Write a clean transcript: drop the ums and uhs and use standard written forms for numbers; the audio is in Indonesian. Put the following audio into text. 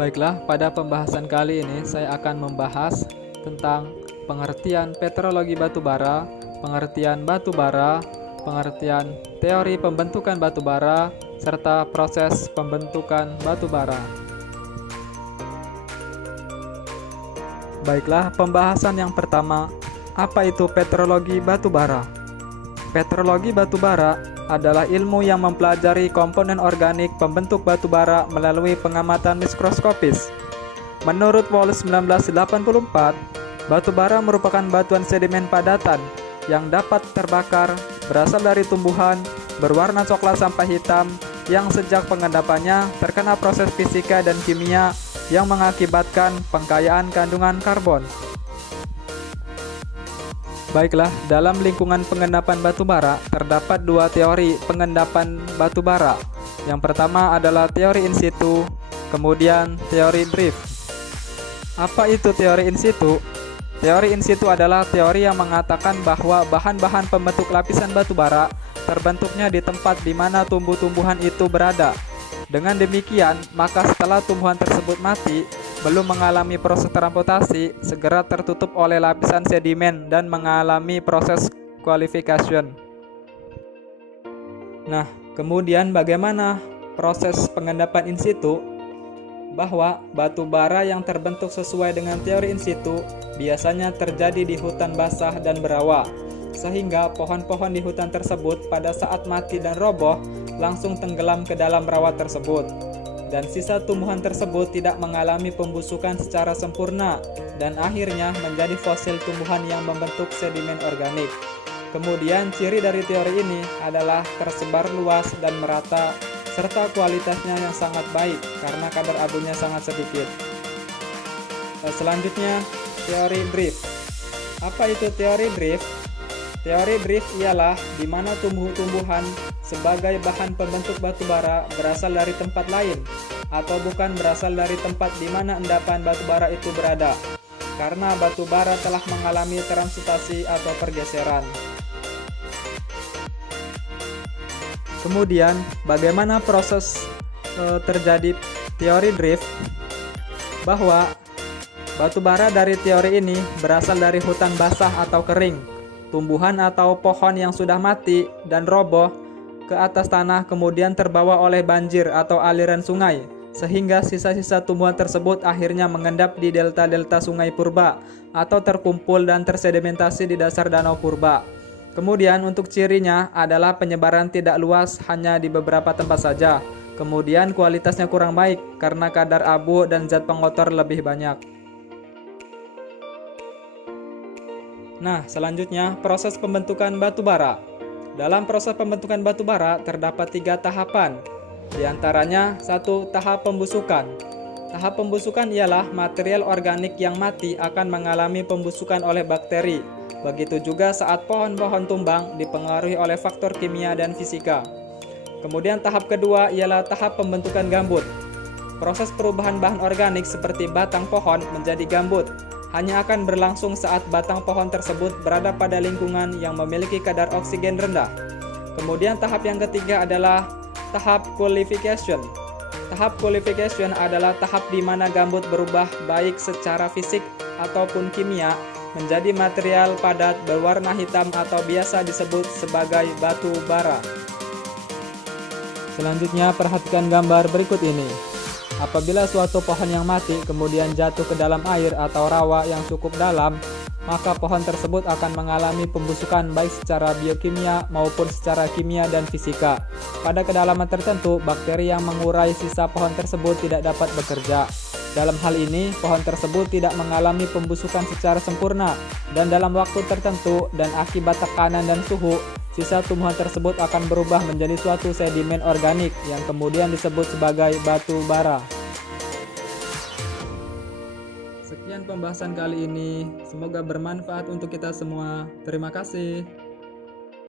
Baiklah, pada pembahasan kali ini saya akan membahas tentang pengertian petrologi batu bara, pengertian batu bara, pengertian teori pembentukan batu bara, serta proses pembentukan batu bara. Baiklah, pembahasan yang pertama, apa itu petrologi batu bara? Petrologi batu bara adalah ilmu yang mempelajari komponen organik pembentuk batu bara melalui pengamatan mikroskopis. Menurut Wallace 1984, batu bara merupakan batuan sedimen padatan yang dapat terbakar, berasal dari tumbuhan, berwarna coklat sampai hitam, yang sejak pengendapannya terkena proses fisika dan kimia yang mengakibatkan pengkayaan kandungan karbon. Baiklah, dalam lingkungan pengendapan batu bara terdapat dua teori pengendapan batu bara. Yang pertama adalah teori in situ, kemudian teori drift. Apa itu teori in situ? Teori in situ adalah teori yang mengatakan bahwa bahan-bahan pembentuk lapisan batu bara terbentuknya di tempat di mana tumbuh-tumbuhan itu berada. Dengan demikian, maka setelah tumbuhan tersebut mati, belum mengalami proses transportasi, segera tertutup oleh lapisan sedimen dan mengalami proses qualification. Nah, kemudian bagaimana proses pengendapan in situ? Bahwa batu bara yang terbentuk sesuai dengan teori in situ biasanya terjadi di hutan basah dan berawa, sehingga pohon-pohon di hutan tersebut pada saat mati dan roboh langsung tenggelam ke dalam rawa tersebut, dan sisa tumbuhan tersebut tidak mengalami pembusukan secara sempurna dan akhirnya menjadi fosil tumbuhan yang membentuk sedimen organik. Kemudian ciri dari teori ini adalah tersebar luas dan merata serta kualitasnya yang sangat baik karena kadar abunya sangat sedikit. Selanjutnya, teori drift. Apa itu teori drift? Teori drift ialah di mana tumbuh-tumbuhan sebagai bahan pembentuk batu bara berasal dari tempat lain atau bukan berasal dari tempat di mana endapan batu bara itu berada, karena batu bara telah mengalami transitasi atau pergeseran. Kemudian, bagaimana proses terjadi teori drift? Bahwa batu bara dari teori ini berasal dari hutan basah atau kering, tumbuhan atau pohon yang sudah mati dan roboh ke atas tanah kemudian terbawa oleh banjir atau aliran sungai, sehingga sisa-sisa tumbuhan tersebut akhirnya mengendap di delta-delta sungai purba atau terkumpul dan tersedimentasi di dasar danau purba. Kemudian untuk cirinya adalah penyebaran tidak luas, hanya di beberapa tempat saja. Kemudian kualitasnya kurang baik karena kadar abu dan zat pengotor lebih banyak. Nah, selanjutnya proses pembentukan batu bara. Dalam proses pembentukan batu bara terdapat 3 tahapan. Di antaranya 1. Tahap pembusukan. Tahap pembusukan ialah material organik yang mati akan mengalami pembusukan oleh bakteri. Begitu juga saat pohon-pohon tumbang dipengaruhi oleh faktor kimia dan fisika. Kemudian tahap kedua ialah tahap pembentukan gambut. Proses perubahan bahan organik seperti batang pohon menjadi gambut hanya akan berlangsung saat batang pohon tersebut berada pada lingkungan yang memiliki kadar oksigen rendah. Kemudian tahap yang ketiga adalah tahap qualification. Tahap qualification adalah tahap di mana gambut berubah baik secara fisik ataupun kimia menjadi material padat berwarna hitam atau biasa disebut sebagai batu bara. Selanjutnya perhatikan gambar berikut ini. Apabila suatu pohon yang mati kemudian jatuh ke dalam air atau rawa yang cukup dalam, maka pohon tersebut akan mengalami pembusukan baik secara biokimia maupun secara kimia dan fisika. Pada kedalaman tertentu, bakteri yang mengurai sisa pohon tersebut tidak dapat bekerja. Dalam hal ini, pohon tersebut tidak mengalami pembusukan secara sempurna dan dalam waktu tertentu, dan akibat tekanan dan suhu, sisa tumbuhan tersebut akan berubah menjadi suatu sedimen organik yang kemudian disebut sebagai batu bara. Sekian pembahasan kali ini, semoga bermanfaat untuk kita semua. Terima kasih.